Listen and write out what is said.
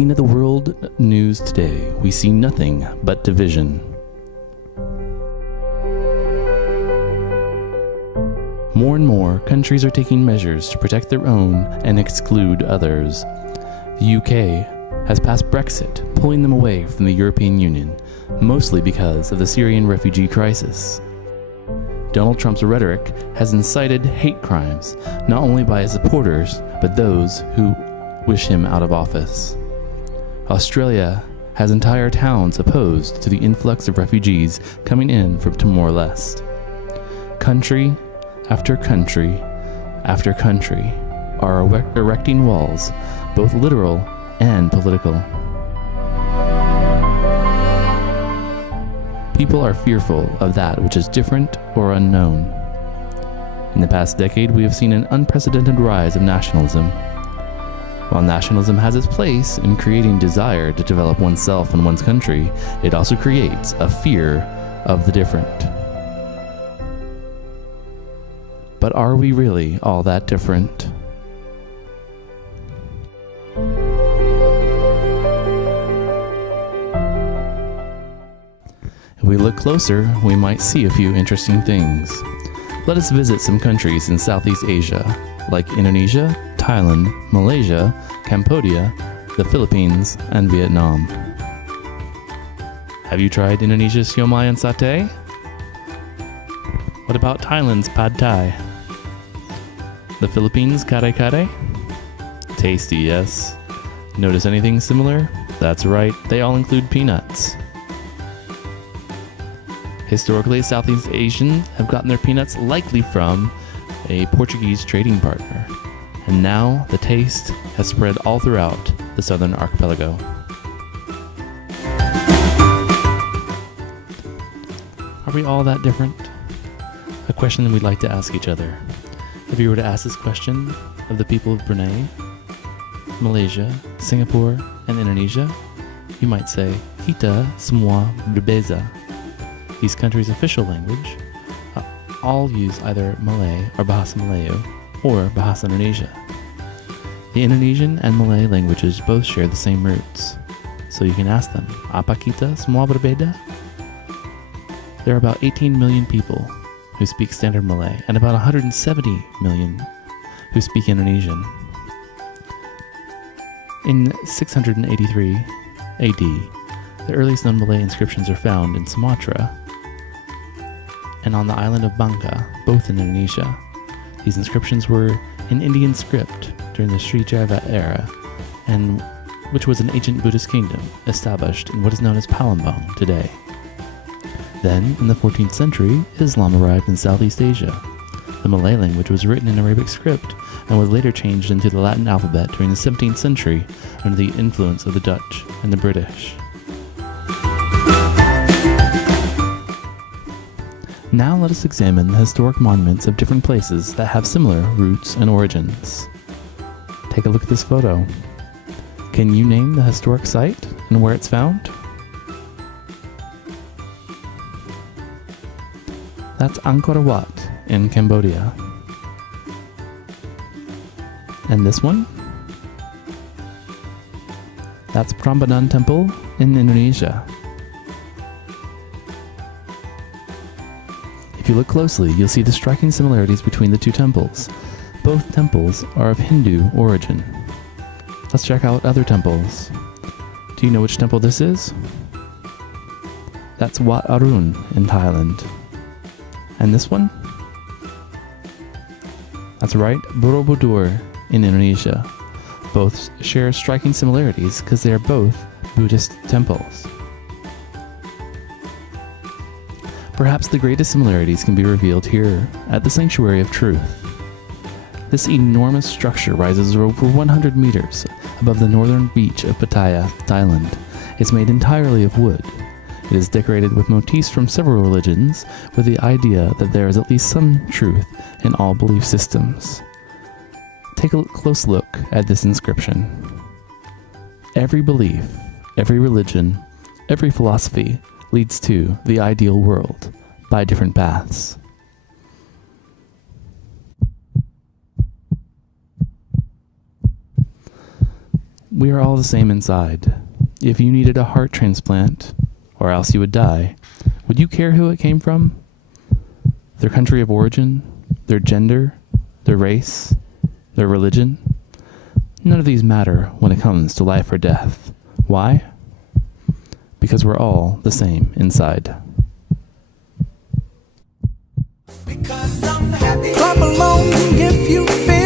Looking at the world news today, we see nothing but division. More and more countries are taking measures to protect their own and exclude others. The UK has passed Brexit, pulling them away from the European Union, mostly because of the Syrian refugee crisis. Donald Trump's rhetoric has incited hate crimes, not only by his supporters, but those who wish him out of office. Australia has entire towns opposed to the influx of refugees coming in from Timor-Leste. Country after country after country are erecting walls, both literal and political. People are fearful of that which is different or unknown. In the past decade, we have seen an unprecedented rise of nationalism. While nationalism has its place in creating desire to develop oneself and one's country, it also creates a fear of the different. But are we really all that different? If we look closer, we might see a few interesting things. Let us visit some countries in Southeast Asia, like Indonesia, Thailand, Malaysia, Cambodia, the Philippines, and Vietnam. Have you tried Indonesia's siomay and satay? What about Thailand's pad thai? The Philippines' kare kare? Tasty, yes. Notice anything similar? That's right, they all include peanuts. Historically, Southeast Asians have gotten their peanuts likely from a Portuguese trading partner, and now the taste has spread all throughout the southern archipelago. Are we all that different? A question that we'd like to ask each other. If you were to ask this question of the people of Brunei, Malaysia, Singapore, and Indonesia, you might say, Kita semua berbeza. These countries' official language all use either Malay or Bahasa Melayu or Bahasa Indonesia. The Indonesian and Malay languages both share the same roots, so you can ask them, apa kita semua berbeda? There are about 18 million people who speak Standard Malay and about 170 million who speak Indonesian. In 683 AD, the earliest known Malay inscriptions are found in Sumatra and on the island of Bangka, both in Indonesia. These inscriptions were in Indian script during the Sri Java era, and which was an ancient Buddhist kingdom established in what is known as Palembang today. Then, in the 14th century, Islam arrived in Southeast Asia. The Malay language was written in Arabic script and was later changed into the Latin alphabet during the 17th century under the influence of the Dutch and the British. Now let us examine the historic monuments of different places that have similar roots and origins. Take a look at this photo. Can you name the historic site and where it's found? That's Angkor Wat in Cambodia. And this one? That's Prambanan Temple in Indonesia. If you look closely, you'll see the striking similarities between the two temples. Both temples are of Hindu origin. Let's check out other temples. Do you know which temple this is? That's Wat Arun in Thailand. And this one? That's right, Borobudur in Indonesia. Both share striking similarities because they are both Buddhist temples. Perhaps the greatest similarities can be revealed here at the Sanctuary of Truth. This enormous structure rises over 100 meters above the northern beach of Pattaya, Thailand. It's made entirely of wood. It is decorated with motifs from several religions, with the idea that there is at least some truth in all belief systems. Take a close look at this inscription. Every belief, every religion, every philosophy leads to the ideal world by different paths. We are all the same inside. If you needed a heart transplant, or else you would die, would you care who it came from? Their country of origin? Their gender? Their race? Their religion? None of these matter when it comes to life or death. Why? Because we're all the same inside. Clap along if you feel